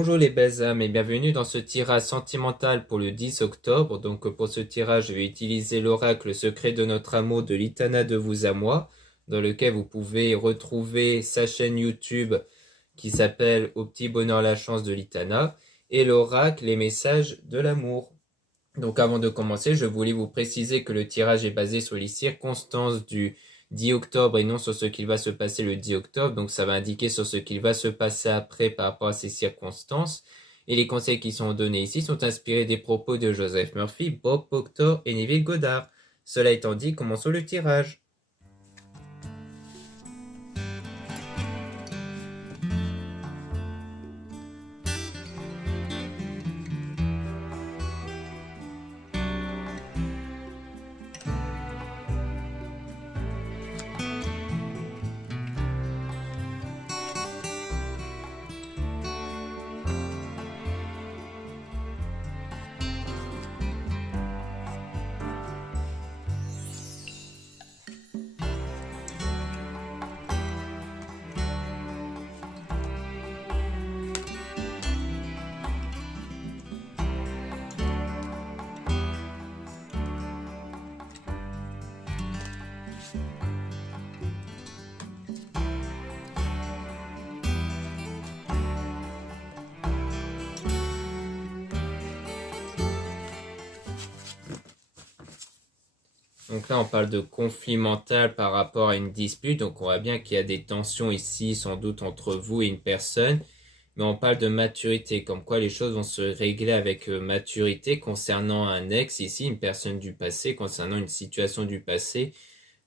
Bonjour les belles âmes et bienvenue dans ce tirage sentimental pour le 10 octobre. Donc pour ce tirage, je vais utiliser l'oracle secret de notre amour de l'Itana de vous à moi, dans lequel vous pouvez retrouver sa chaîne YouTube qui s'appelle Au petit bonheur la chance de l'Itana et l'oracle les messages de l'amour. Donc avant de commencer, je voulais vous préciser que le tirage est basé sur les circonstances du 10 octobre et non sur ce qu'il va se passer le 10 octobre. Donc ça va indiquer sur ce qu'il va se passer après par rapport à ces circonstances. Et les conseils qui sont donnés ici sont inspirés des propos de Joseph Murphy, Bob Proctor et Neville Goddard. Cela étant dit, commençons le tirage. Donc là, on parle de conflit mental par rapport à une dispute. Donc on voit bien qu'il y a des tensions ici, sans doute entre vous et une personne. Mais on parle de maturité, comme quoi les choses vont se régler avec maturité concernant un ex ici, une personne du passé, concernant une situation du passé.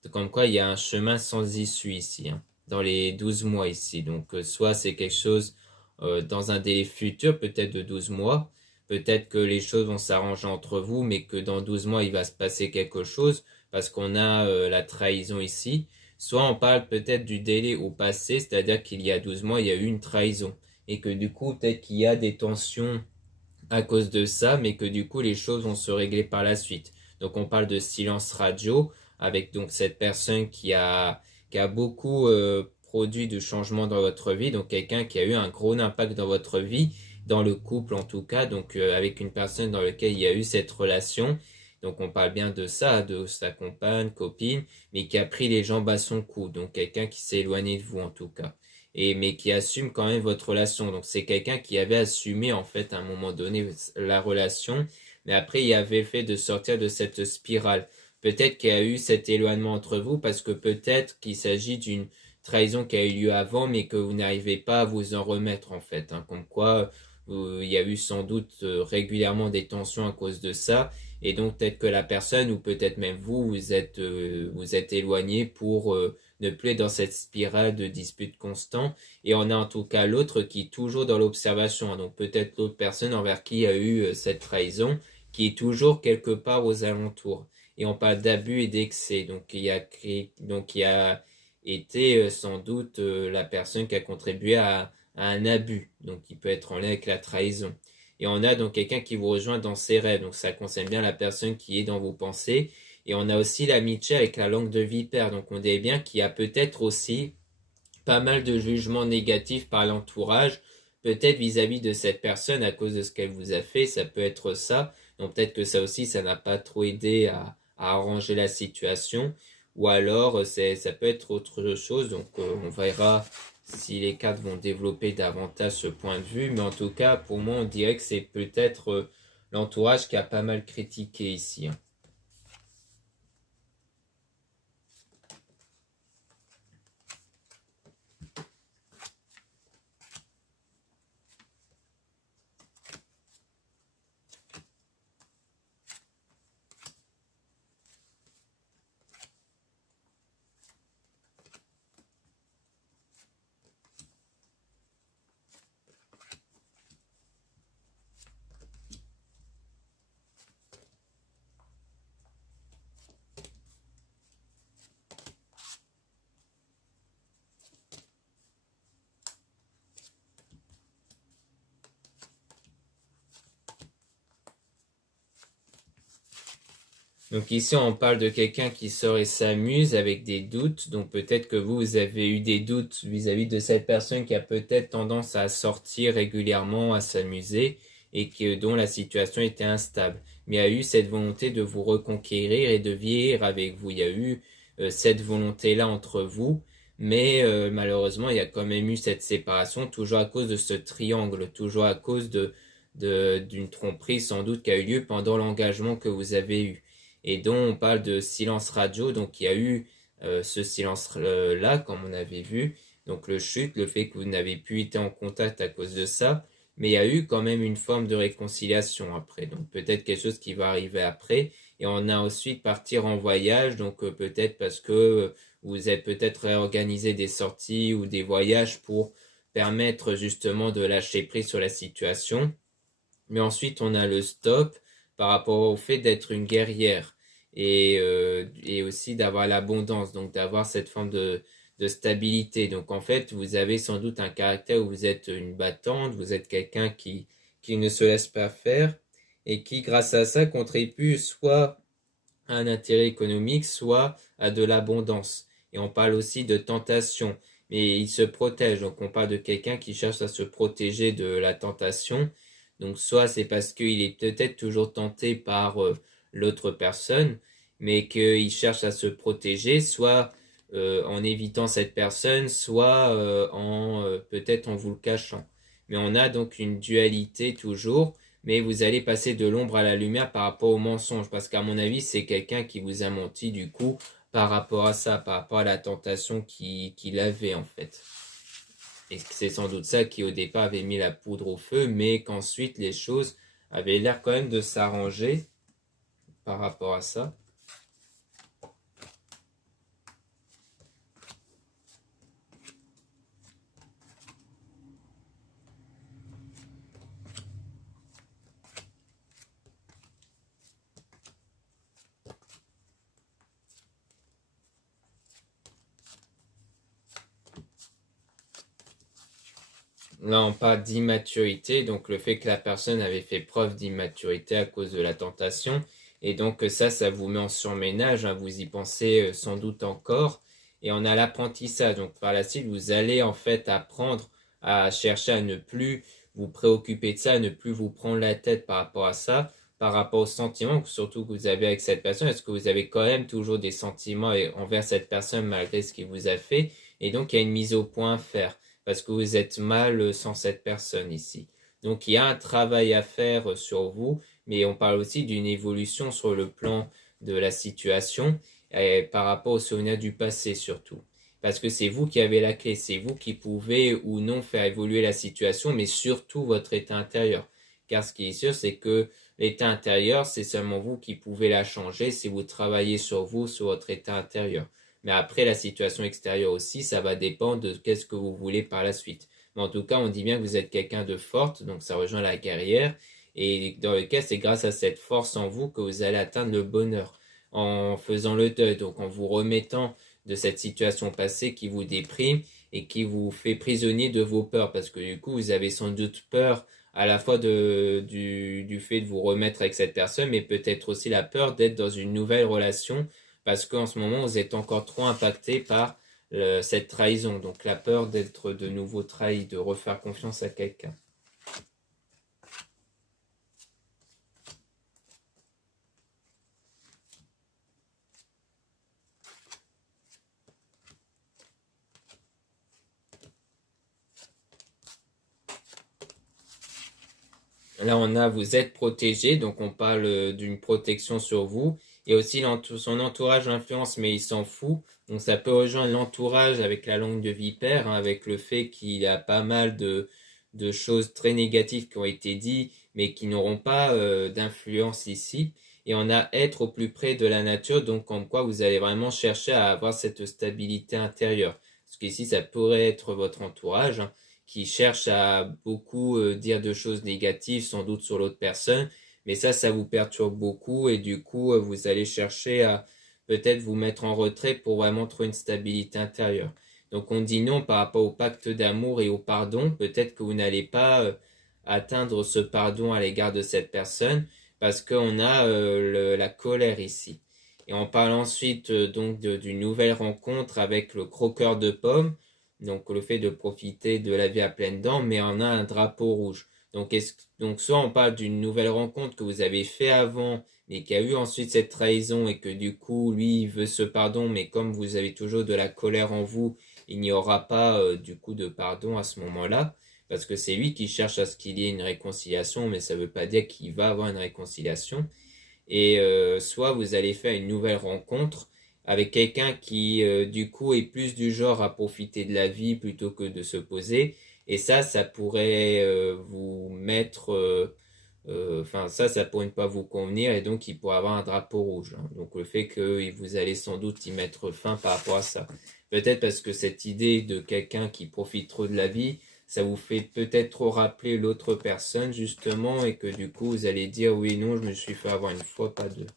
Comme quoi il y a un chemin sans issue ici, hein, dans les 12 mois ici. Donc soit c'est quelque chose dans un délai futur, peut-être de 12 mois. Peut-être que les choses vont s'arranger entre vous, mais que dans 12 mois, il va se passer quelque chose parce qu'on a la trahison ici. Soit on parle peut-être du délai au passé, c'est-à-dire qu'il y a 12 mois, il y a eu une trahison. Et que du coup, peut-être qu'il y a des tensions à cause de ça, mais que du coup, les choses vont se régler par la suite. Donc on parle de silence radio, avec donc cette personne qui a beaucoup produit de changements dans votre vie, donc quelqu'un qui a eu un gros impact dans votre vie, dans le couple en tout cas, donc avec une personne dans laquelle il y a eu cette relation. Donc on parle bien de ça, de sa compagne, copine, mais qui a pris les jambes à son cou. Donc quelqu'un qui s'est éloigné de vous en tout cas. Et mais qui assume quand même votre relation. Donc c'est quelqu'un qui avait assumé en fait à un moment donné la relation, mais après il avait fait de sortir de cette spirale. Peut-être qu'il y a eu cet éloignement entre vous parce que peut-être qu'il s'agit d'une trahison qui a eu lieu avant, mais que vous n'arrivez pas à vous en remettre en fait, hein. Comme quoi il y a eu sans doute régulièrement des tensions à cause de ça. Et donc peut-être que la personne ou peut-être même vous, vous êtes éloigné pour ne plus être dans cette spirale de dispute constant. Et on a en tout cas l'autre qui est toujours dans l'observation. Donc peut-être l'autre personne envers qui il y a eu cette trahison, qui est toujours quelque part aux alentours. Et on parle d'abus et d'excès. Donc il y a été sans doute la personne qui a contribué à un abus. Donc qui peut être en lien avec la trahison. Et on a donc quelqu'un qui vous rejoint dans ses rêves. Donc ça concerne bien la personne qui est dans vos pensées. Et on a aussi l'amitié avec la langue de vipère. Donc on dit bien qu'il y a peut-être aussi pas mal de jugements négatifs par l'entourage, peut-être vis-à-vis de cette personne à cause de ce qu'elle vous a fait. Ça peut être ça. Donc peut-être que ça aussi, ça n'a pas trop aidé à arranger la situation. Ou alors, ça peut être autre chose. Donc on verra si les cartes vont développer davantage ce point de vue. Mais en tout cas, pour moi, on dirait que c'est peut-être l'entourage qui a pas mal critiqué ici, hein. Donc ici, on parle de quelqu'un qui sort et s'amuse avec des doutes. Donc peut-être que vous avez eu des doutes vis-à-vis de cette personne qui a peut-être tendance à sortir régulièrement, à s'amuser et dont la situation était instable. Mais il y a eu cette volonté de vous reconquérir et de vieillir avec vous. Il y a eu cette volonté-là entre vous. Mais malheureusement, il y a quand même eu cette séparation, toujours à cause de ce triangle, toujours à cause d'une tromperie sans doute qui a eu lieu pendant l'engagement que vous avez eu et dont on parle de silence radio. Donc il y a eu ce silence-là, comme on avait vu, donc le chute, le fait que vous n'avez plus été en contact à cause de ça, mais il y a eu quand même une forme de réconciliation après, donc peut-être quelque chose qui va arriver après, et on a ensuite partir en voyage, donc peut-être parce que vous avez peut-être réorganisé des sorties ou des voyages pour permettre justement de lâcher prise sur la situation. Mais ensuite, on a le stop par rapport au fait d'être une guerrière et aussi d'avoir l'abondance, donc d'avoir cette forme de stabilité. Donc en fait, vous avez sans doute un caractère où vous êtes une battante, vous êtes quelqu'un qui ne se laisse pas faire et qui, grâce à ça, contribue soit à un intérêt économique, soit à de l'abondance. Et on parle aussi de tentation, mais il se protège. Donc on parle de quelqu'un qui cherche à se protéger de la tentation. Donc soit c'est parce qu'il est peut-être toujours tenté par l'autre personne, mais qu'il cherche à se protéger, soit en évitant cette personne, soit en peut-être en vous le cachant. Mais on a donc une dualité toujours, mais vous allez passer de l'ombre à la lumière par rapport au mensonge, parce qu'à mon avis, c'est quelqu'un qui vous a menti du coup par rapport à ça, par rapport à la tentation qu'il avait en fait. Et c'est sans doute ça qui au départ avait mis la poudre au feu, mais qu'ensuite les choses avaient l'air quand même de s'arranger par rapport à ça. Là, on parle d'immaturité, donc le fait que la personne avait fait preuve d'immaturité à cause de la tentation. Et donc ça vous met en surménage, hein, vous y pensez sans doute encore. Et on a l'apprentissage, donc par la suite, vous allez en fait apprendre à chercher à ne plus vous préoccuper de ça, à ne plus vous prendre la tête par rapport à ça, par rapport aux sentiments, surtout que vous avez avec cette personne. Est-ce que vous avez quand même toujours des sentiments envers cette personne malgré ce qu'il vous a fait? Et donc il y a une mise au point à faire parce que vous êtes mal sans cette personne ici. Donc il y a un travail à faire sur vous, mais on parle aussi d'une évolution sur le plan de la situation et par rapport aux souvenirs du passé surtout. Parce que c'est vous qui avez la clé, c'est vous qui pouvez ou non faire évoluer la situation, mais surtout votre état intérieur. Car ce qui est sûr, c'est que l'état intérieur, c'est seulement vous qui pouvez la changer si vous travaillez sur vous, sur votre état intérieur. Mais après, la situation extérieure aussi, ça va dépendre de qu'est-ce que vous voulez par la suite. Mais en tout cas, on dit bien que vous êtes quelqu'un de forte, donc ça rejoint la guerrière. Et dans le cas, c'est grâce à cette force en vous que vous allez atteindre le bonheur en faisant le deuil, donc en vous remettant de cette situation passée qui vous déprime et qui vous fait prisonnier de vos peurs, parce que du coup, vous avez sans doute peur à la fois du fait de vous remettre avec cette personne, mais peut-être aussi la peur d'être dans une nouvelle relation parce qu'en ce moment, vous êtes encore trop impacté par cette trahison. Donc la peur d'être de nouveau trahi, de refaire confiance à quelqu'un. Là, on a vous êtes protégé, donc on parle d'une protection sur vous. Et aussi son entourage influence, mais il s'en fout. Donc ça peut rejoindre l'entourage avec la langue de vipère, hein, avec le fait qu'il y a pas mal de choses très négatives qui ont été dites, mais qui n'auront pas d'influence ici. Et on a être au plus près de la nature, donc comme quoi vous allez vraiment chercher à avoir cette stabilité intérieure. Parce qu'ici, ça pourrait être votre entourage, hein, qui cherche à beaucoup dire de choses négatives, sans doute sur l'autre personne, mais ça vous perturbe beaucoup et du coup, vous allez chercher à peut-être vous mettre en retrait pour vraiment trouver une stabilité intérieure. Donc on dit non par rapport au pacte d'amour et au pardon. Peut-être que vous n'allez pas atteindre ce pardon à l'égard de cette personne parce qu'on a la colère ici. Et on parle ensuite donc d'une nouvelle rencontre avec le croqueur de pommes, donc le fait de profiter de la vie à pleines dents, mais on a un drapeau rouge. Donc soit on parle d'une nouvelle rencontre que vous avez fait avant, mais qui a eu ensuite cette trahison et que du coup lui il veut ce pardon, mais comme vous avez toujours de la colère en vous, il n'y aura pas du coup de pardon à ce moment-là, parce que c'est lui qui cherche à ce qu'il y ait une réconciliation, mais ça ne veut pas dire qu'il va avoir une réconciliation. Et soit vous allez faire une nouvelle rencontre avec quelqu'un qui du coup est plus du genre à profiter de la vie plutôt que de se poser. Et ça pourrait vous mettre, enfin ça pourrait ne pas vous convenir et donc il pourrait avoir un drapeau rouge, hein. Donc le fait que vous allez sans doute y mettre fin par rapport à ça. Peut-être parce que cette idée de quelqu'un qui profite trop de la vie, ça vous fait peut-être trop rappeler l'autre personne justement et que du coup vous allez dire oui non je me suis fait avoir une fois pas deux.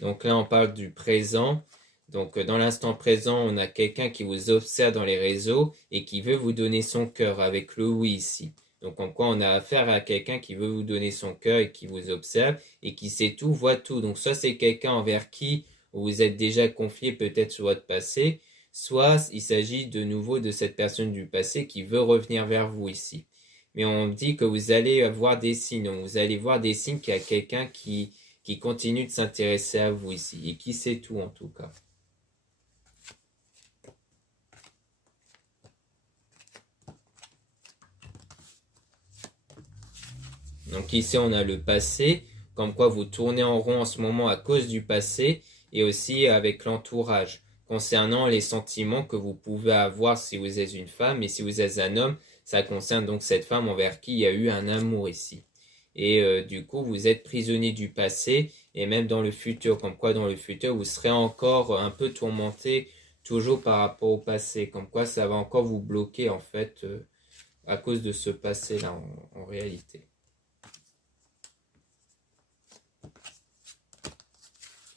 Donc là on parle du présent. Donc dans l'instant présent on a quelqu'un qui vous observe dans les réseaux et qui veut vous donner son cœur avec le oui ici. Donc en quoi on a affaire à quelqu'un qui veut vous donner son cœur et qui vous observe et qui sait tout, voit tout. Donc soit c'est quelqu'un envers qui vous êtes déjà confié peut-être sur votre passé, soit il s'agit de nouveau de cette personne du passé qui veut revenir vers vous ici. Mais on dit que vous allez avoir des signes, donc vous allez voir des signes qu'il y a quelqu'un qui continue de s'intéresser à vous ici et qui sait tout en tout cas. Donc ici on a le passé, comme quoi vous tournez en rond en ce moment à cause du passé et aussi avec l'entourage. Concernant les sentiments que vous pouvez avoir si vous êtes une femme et si vous êtes un homme, ça concerne donc cette femme envers qui il y a eu un amour ici. Et du coup vous êtes prisonnier du passé et même dans le futur, comme quoi dans le futur vous serez encore un peu tourmenté toujours par rapport au passé, comme quoi ça va encore vous bloquer en fait à cause de ce passé-là en réalité.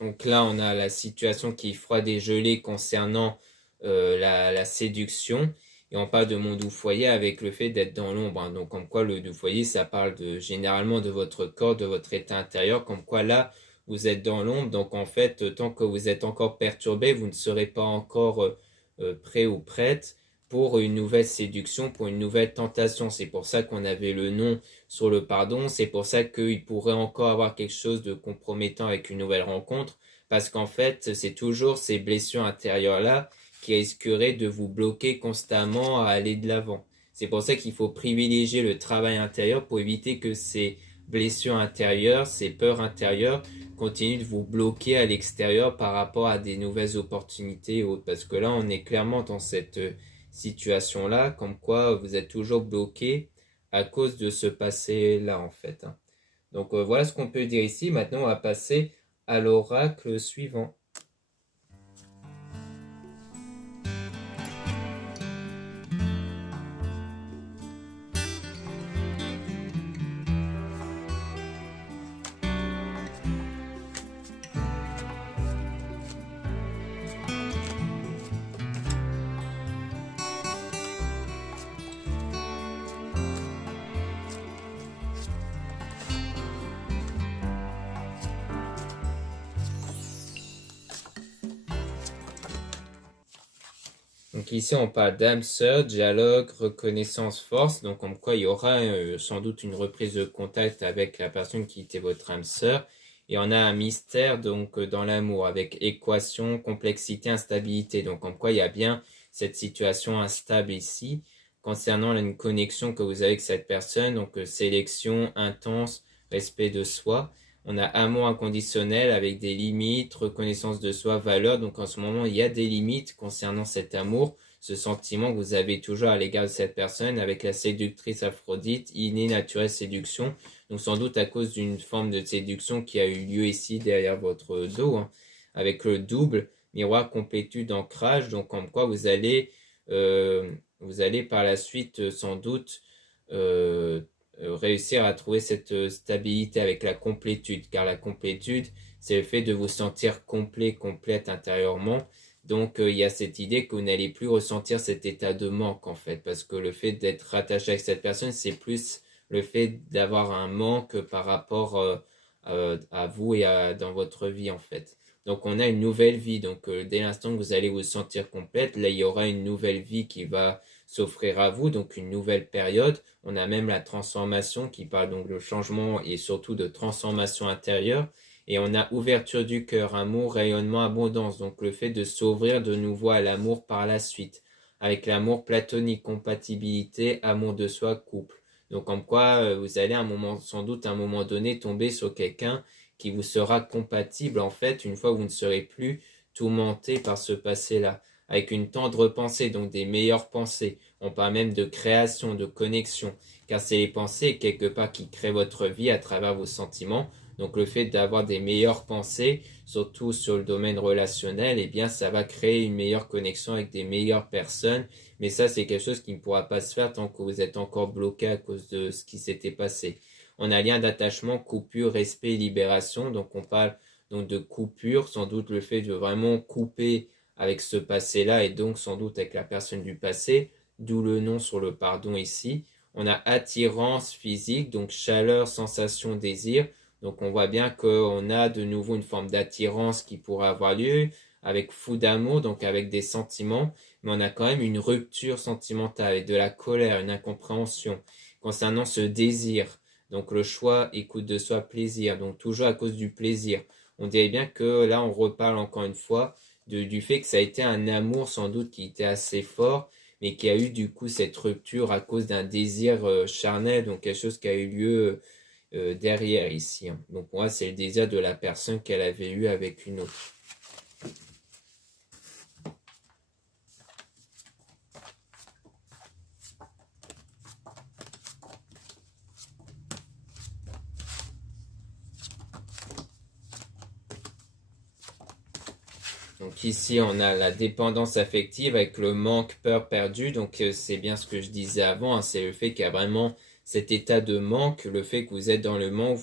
Donc là, on a la situation qui est froide et gelée concernant la séduction. Et on parle de monde ou foyer avec le fait d'être dans l'ombre, hein. Donc comme quoi le foyer, ça parle généralement de votre corps, de votre état intérieur. Comme quoi là, vous êtes dans l'ombre. Donc en fait, tant que vous êtes encore perturbé, vous ne serez pas encore prêt ou prête pour une nouvelle séduction, pour une nouvelle tentation. C'est pour ça qu'on avait le nom sur le pardon. C'est pour ça qu'il pourrait encore avoir quelque chose de compromettant avec une nouvelle rencontre. Parce qu'en fait, c'est toujours ces blessures intérieures-là qui risqueraient de vous bloquer constamment à aller de l'avant. C'est pour ça qu'il faut privilégier le travail intérieur pour éviter que ces blessures intérieures, ces peurs intérieures continuent de vous bloquer à l'extérieur par rapport à des nouvelles opportunités et autres. Parce que là, on est clairement dans cette situation-là, comme quoi vous êtes toujours bloqué à cause de ce passé-là, en fait, hein. Donc voilà ce qu'on peut dire ici. Maintenant, on va passer à l'oracle suivant. Donc ici, on parle d'âme sœur, dialogue, reconnaissance, force. Donc comme quoi, il y aura sans doute une reprise de contact avec la personne qui était votre âme sœur. Et on a un mystère donc dans l'amour avec équation, complexité, instabilité. Donc comme quoi, il y a bien cette situation instable ici concernant une connexion que vous avez avec cette personne. Donc sélection intense, respect de soi. On a amour inconditionnel avec des limites, reconnaissance de soi, valeur. Donc en ce moment, il y a des limites concernant cet amour, ce sentiment que vous avez toujours à l'égard de cette personne avec la séductrice Aphrodite, innée naturelle séduction. Donc sans doute à cause d'une forme de séduction qui a eu lieu ici derrière votre dos, hein, avec le double, miroir, complétude, ancrage. Donc comme quoi vous allez par la suite sans doute réussir à trouver cette stabilité avec la complétude, car la complétude, c'est le fait de vous sentir complet, complète intérieurement, Donc, il y a cette idée que vous n'allez plus ressentir cet état de manque, en fait, parce que le fait d'être rattaché avec cette personne, c'est plus le fait d'avoir un manque par rapport à vous et dans votre vie, en fait. Donc, on a une nouvelle vie. Donc, dès l'instant que vous allez vous sentir complète, là, il y aura une nouvelle vie qui va s'offrir à vous, donc une nouvelle période. On a même la transformation qui parle donc de changement et surtout de transformation intérieure. Et on a ouverture du cœur, amour, rayonnement, abondance. Donc le fait de s'ouvrir de nouveau à l'amour par la suite. Avec l'amour platonique, compatibilité, amour de soi, couple. Donc comme quoi vous allez sans doute à un moment donné tomber sur quelqu'un qui vous sera compatible en fait une fois que vous ne serez plus tourmenté par ce passé-là. Avec une tendre pensée, donc des meilleures pensées. On parle même de création, de connexion. Car c'est les pensées quelque part qui créent votre vie à travers vos sentiments. Donc le fait d'avoir des meilleures pensées, surtout sur le domaine relationnel, eh bien ça va créer une meilleure connexion avec des meilleures personnes. Mais ça, c'est quelque chose qui ne pourra pas se faire tant que vous êtes encore bloqué à cause de ce qui s'était passé. On a lien d'attachement, coupure, respect, libération. Donc on parle donc de coupure, sans doute le fait de vraiment couper avec ce passé-là et donc sans doute avec la personne du passé, d'où le nom sur le pardon ici. On a attirance physique, donc chaleur, sensation, désir. Donc on voit bien qu'on a de nouveau une forme d'attirance qui pourrait avoir lieu avec fou d'amour, donc avec des sentiments, mais on a quand même une rupture sentimentale avec de la colère, une incompréhension concernant ce désir. Donc le choix, écoute de soi, plaisir, donc toujours à cause du plaisir. On dirait bien que là on reparle encore une fois du fait que ça a été un amour sans doute qui était assez fort, mais qui a eu du coup cette rupture à cause d'un désir charnel, donc quelque chose qui a eu lieu derrière ici. Donc pour moi, c'est le désir de la personne qu'elle avait eu avec une autre. Donc ici, on a la dépendance affective avec le manque, peur, perdu. Donc c'est bien ce que je disais avant, c'est le fait qu'il y a vraiment cet état de manque, le fait que vous êtes dans le manque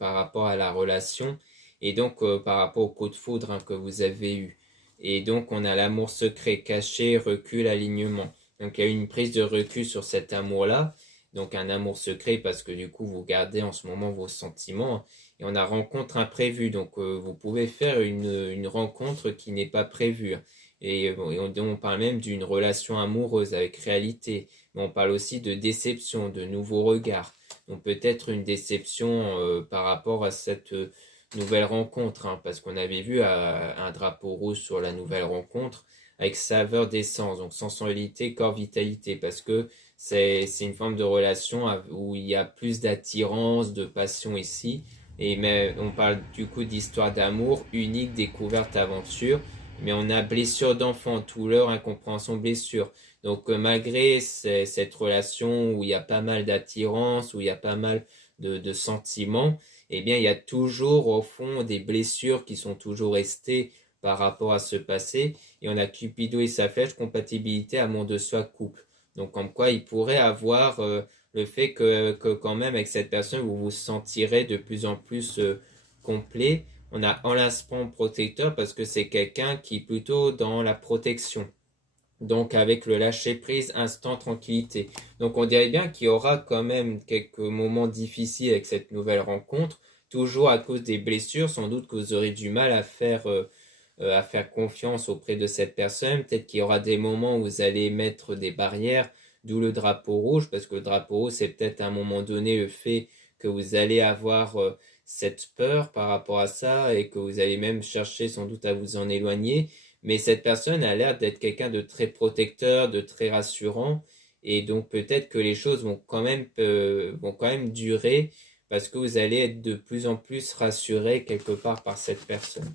par rapport à la relation et donc par rapport au coup de foudre que vous avez eu. Et donc on a l'amour secret, caché, recul, alignement. Donc il y a eu une prise de recul sur cet amour-là. Donc un amour secret parce que du coup vous gardez en ce moment vos sentiments. Et on a rencontre imprévue, donc vous pouvez faire une rencontre qui n'est pas prévue. Et on parle même d'une relation amoureuse avec réalité. Mais on parle aussi de déception, de nouveaux regards. Donc peut-être une déception par rapport à cette nouvelle rencontre, parce qu'on avait vu un drapeau rouge sur la nouvelle rencontre avec saveur d'essence, donc sensualité, corps, vitalité, parce que c'est une forme de relation où il y a plus d'attirance, de passion ici. Mais on parle du coup d'histoire d'amour, unique, découverte, aventure. Mais on a blessure d'enfant, douleur, incompréhension, blessure. Donc malgré cette relation où il y a pas mal d'attirance, où il y a pas mal de sentiments, eh bien il y a toujours au fond des blessures qui sont toujours restées par rapport à ce passé. Et on a Cupido et sa flèche, compatibilité, amour de soi, couple. Donc comme quoi il pourrait avoir le fait que quand même avec cette personne vous vous sentirez de plus en plus complet. On a enlacement protecteur parce que c'est quelqu'un qui est plutôt dans la protection. Donc avec le lâcher prise, instant tranquillité. Donc on dirait bien qu'il y aura quand même quelques moments difficiles avec cette nouvelle rencontre, toujours à cause des blessures. Sans doute que vous aurez du mal à faire confiance auprès de cette personne. Peut-être qu'il y aura des moments où vous allez mettre des barrières, d'où le drapeau rouge, parce que le drapeau rouge, c'est peut-être à un moment donné le fait que vous allez avoir cette peur par rapport à ça et que vous allez même chercher sans doute à vous en éloigner. Mais cette personne a l'air d'être quelqu'un de très protecteur, de très rassurant. Et donc peut-être que les choses vont quand même durer parce que vous allez être de plus en plus rassuré quelque part par cette personne.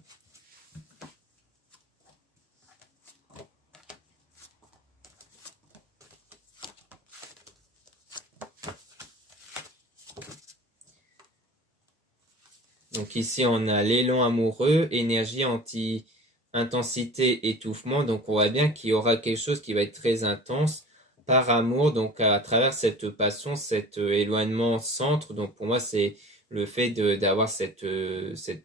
Donc ici, on a l'élan amoureux, énergie anti-intensité, étouffement. Donc on voit bien qu'il y aura quelque chose qui va être très intense par amour. Donc à travers cette passion, cet éloignement centre. Donc pour moi, c'est le fait d'avoir cette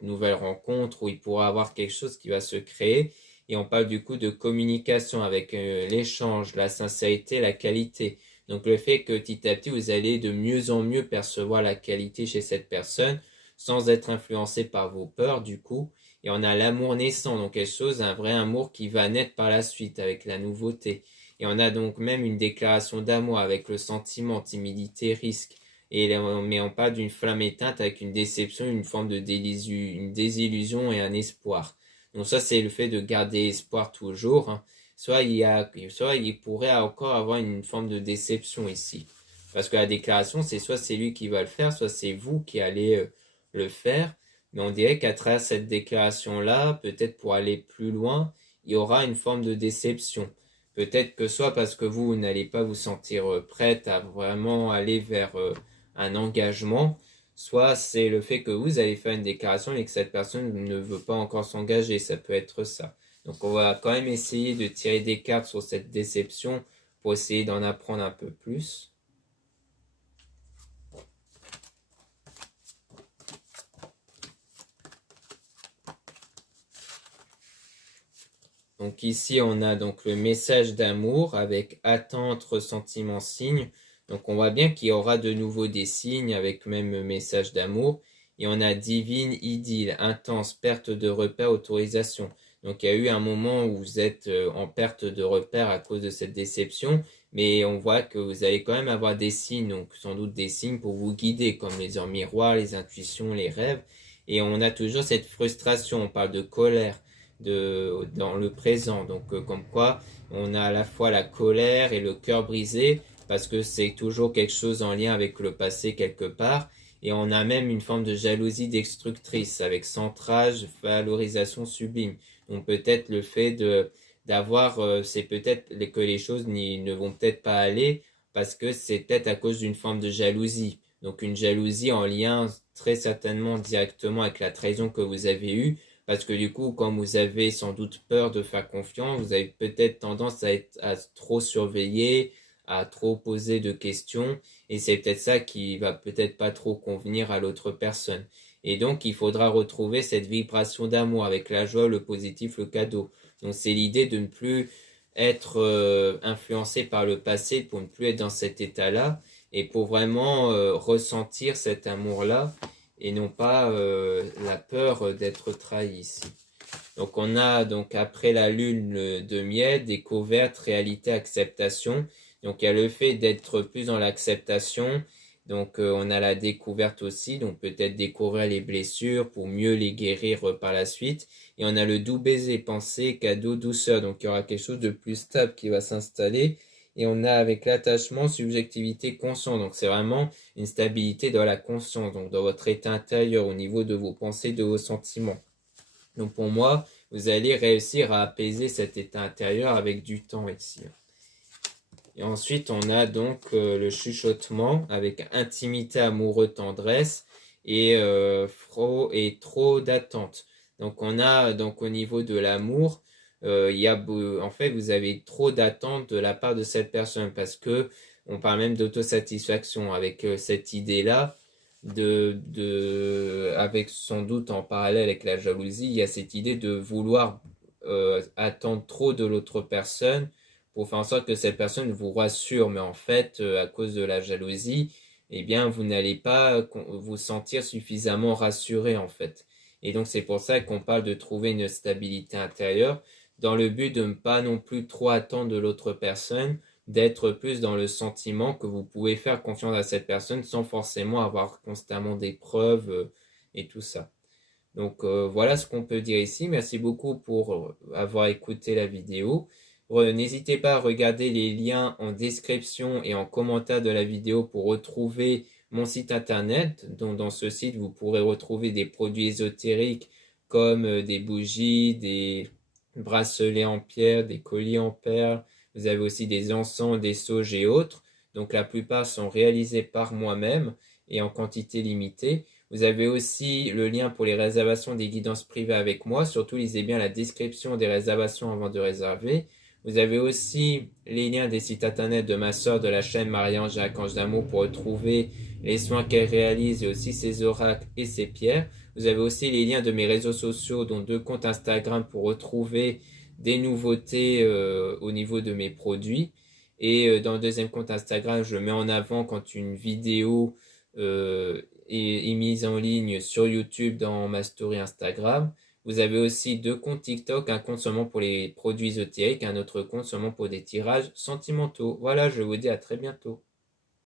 nouvelle rencontre où il pourra avoir quelque chose qui va se créer. Et on parle du coup de communication avec l'échange, la sincérité, la qualité. Donc le fait que petit à petit, vous allez de mieux en mieux percevoir la qualité chez cette personne sans être influencé par vos peurs du coup. Et on a l'amour naissant, donc quelque chose, un vrai amour qui va naître par la suite avec la nouveauté. Et on a donc même une déclaration d'amour avec le sentiment, timidité, risque. Mais on parle d'une flamme éteinte avec une déception, une forme de une désillusion et un espoir. Donc ça, c'est le fait de garder espoir toujours, hein. Soit il pourrait encore avoir une forme de déception ici. Parce que la déclaration, c'est soit c'est lui qui va le faire, soit c'est vous qui allez le faire. Mais on dirait qu'à travers cette déclaration-là, peut-être pour aller plus loin, il y aura une forme de déception. Peut-être que soit parce que vous n'allez pas vous sentir prête à vraiment aller vers un engagement, soit c'est le fait que vous allez faire une déclaration et que cette personne ne veut pas encore s'engager. Ça peut être ça. Donc on va quand même essayer de tirer des cartes sur cette déception pour essayer d'en apprendre un peu plus. Donc ici, on a donc le message d'amour avec attente, ressentiment, signe. Donc on voit bien qu'il y aura de nouveau des signes avec même message d'amour. Et on a divine, idylle, intense, perte de repère, autorisation. Donc il y a eu un moment où vous êtes en perte de repère à cause de cette déception. Mais on voit que vous allez quand même avoir des signes, donc sans doute des signes pour vous guider, comme les heures miroirs, les intuitions, les rêves. Et on a toujours cette frustration, on parle de colère dans le présent. Donc comme quoi on a à la fois la colère et le cœur brisé parce que c'est toujours quelque chose en lien avec le passé quelque part. Et on a même une forme de jalousie destructrice avec centrage, valorisation sublime. Donc peut-être le fait d'avoir, c'est peut-être que les choses ne vont peut-être pas aller parce que c'est peut-être à cause d'une forme de jalousie. Donc une jalousie en lien très certainement directement avec la trahison que vous avez eue. Parce que du coup, comme vous avez sans doute peur de faire confiance, vous avez peut-être tendance à trop surveiller, à trop poser de questions. Et c'est peut-être ça qui va peut-être pas trop convenir à l'autre personne. Et donc, il faudra retrouver cette vibration d'amour avec la joie, le positif, le cadeau. Donc, c'est l'idée de ne plus être influencé par le passé, pour ne plus être dans cet état-là, et pour vraiment ressentir cet amour-là et non pas la peur d'être trahi ici. Donc on a donc après la lune de miel, découverte, réalité, acceptation. Donc il y a le fait d'être plus dans l'acceptation. Donc on a la découverte aussi, donc peut-être découvrir les blessures pour mieux les guérir par la suite. Et on a le doux baiser, pensée, cadeau, douceur. Donc il y aura quelque chose de plus stable qui va s'installer. Et on a avec l'attachement, subjectivité, conscience. Donc c'est vraiment une stabilité dans la conscience, donc dans votre état intérieur, au niveau de vos pensées, de vos sentiments. Donc pour moi, vous allez réussir à apaiser cet état intérieur avec du temps ici. Et ensuite, on a donc le chuchotement avec intimité, amoureux, tendresse et trop d'attente. Donc on a donc au niveau de l'amour, en fait vous avez trop d'attentes de la part de cette personne parce que on parle même d'autosatisfaction avec cette idée-là avec sans doute en parallèle avec la jalousie, il y a cette idée de vouloir attendre trop de l'autre personne pour faire en sorte que cette personne vous rassure, mais en fait, à cause de la jalousie, eh bien, vous n'allez pas vous sentir suffisamment rassuré, en fait. Et donc, c'est pour ça qu'on parle de trouver une stabilité intérieure, dans le but de ne pas non plus trop attendre de l'autre personne, d'être plus dans le sentiment que vous pouvez faire confiance à cette personne sans forcément avoir constamment des preuves et tout ça. Donc, voilà ce qu'on peut dire ici. Merci beaucoup pour avoir écouté la vidéo. N'hésitez pas à regarder les liens en description et en commentaire de la vidéo pour retrouver mon site internet. Donc dans ce site, vous pourrez retrouver des produits ésotériques comme des bougies, des bracelets en pierre, des colliers en perles. Vous avez aussi des encens, des sauges et autres. Donc la plupart sont réalisés par moi-même et en quantité limitée. Vous avez aussi le lien pour les réservations des guidances privées avec moi. Surtout, lisez bien la description des réservations avant de réserver. Vous avez aussi les liens des sites internet de ma sœur de la chaîne Marie-Ange et Archange d'Amour pour retrouver les soins qu'elle réalise et aussi ses oracles et ses pierres. Vous avez aussi les liens de mes réseaux sociaux, dont 2 comptes Instagram pour retrouver des nouveautés au niveau de mes produits. Et dans le deuxième compte Instagram, je mets en avant quand une vidéo est mise en ligne sur YouTube dans ma story Instagram. Vous avez aussi deux comptes TikTok, un compte seulement pour les produits ésotériques, un autre compte seulement pour des tirages sentimentaux. Voilà, je vous dis à très bientôt.